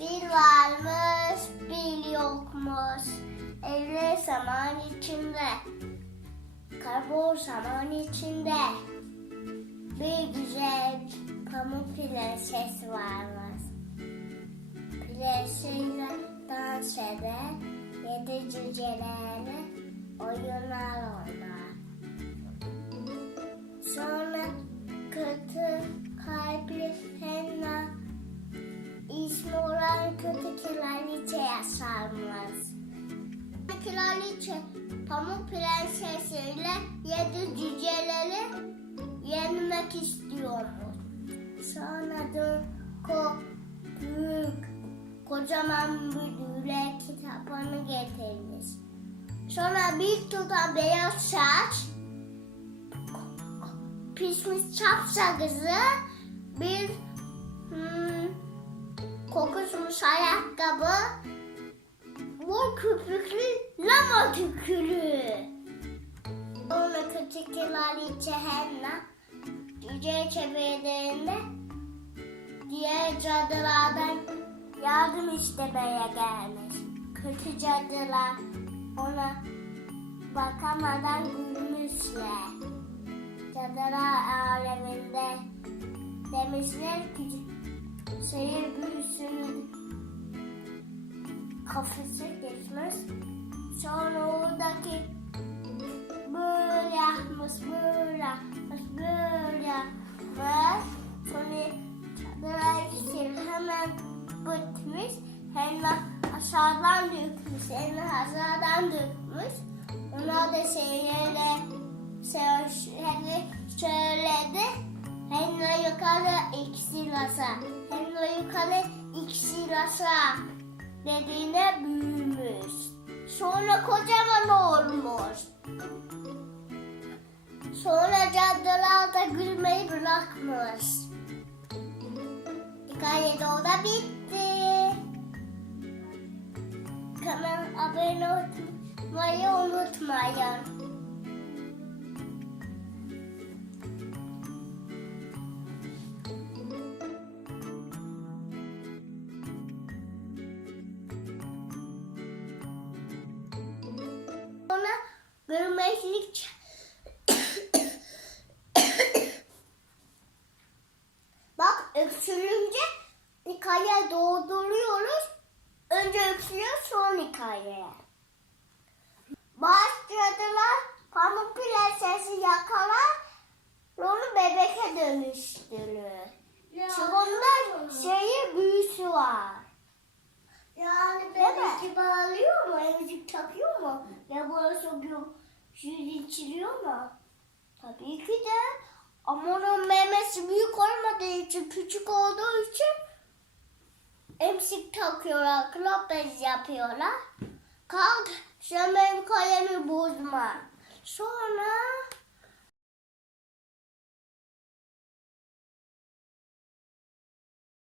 Bir varmış, bir yokmuş. Evler zaman içinde. Karbon zaman içinde. Bir güzel pamuk prenses varmış. Prensesle dans eder, yedi cücelerle oyunlar oynar. Yaşarmış. Kraliçe Pamuk Prensesiyle yedi cüceleri yenmek istiyormuş. Sonra da ko büyük kocaman müdüre kitabını getirmiş. Sonra bir tutam beyaz saç pişmiş çap sakızı, bir hmm, kokuşmuş ayakkabı, mor köpüklü lama tükürü. Sonra küçük kraliçe Henna cüce çevirdiğinde diğer cadılardan yardım istemeye gelmiş. Kötü cadılar ona bakamadan gülmüşler. Cadılar aleminde demişler ki şehir büyüsünün kafesi geçmiş. Sonra oradaki böyle yapmış, böyle yapmış, böyle yapmış. Sonra cadılar ikisi hemen bitmiş. Hemen aşağıdan dökmüş, hemen aşağıdan dökmüş. Onlar da şeylerle sözleri söyledi. Hem yukarı iksilasa, hem yukarı iksilasa dediğine büyümüş. Sonra kocaman olmuş. Sonra cadılar da gülmeyi bırakmış. Hikaye de o da bitti. Kanala abone olmayı unutmayın. Görmezlik Bak öksürünce hikaye dolduruyoruz. Önce öksürüyor sonra hikaye. Başladılar pamuk prensesi yakalar onu bebeğe dönüştürür. Çünkü onda şehir büyüsü var. Emzik takıyor mu? Ya böyle sokuyor, süt içiliyor mu? Tabii ki de. Ama onun memesi büyük olmadığı için, küçük olduğu için emzik takıyorlar, kulak bez yapıyorlar. Kalk, sen benim kalemi bozma. Sonra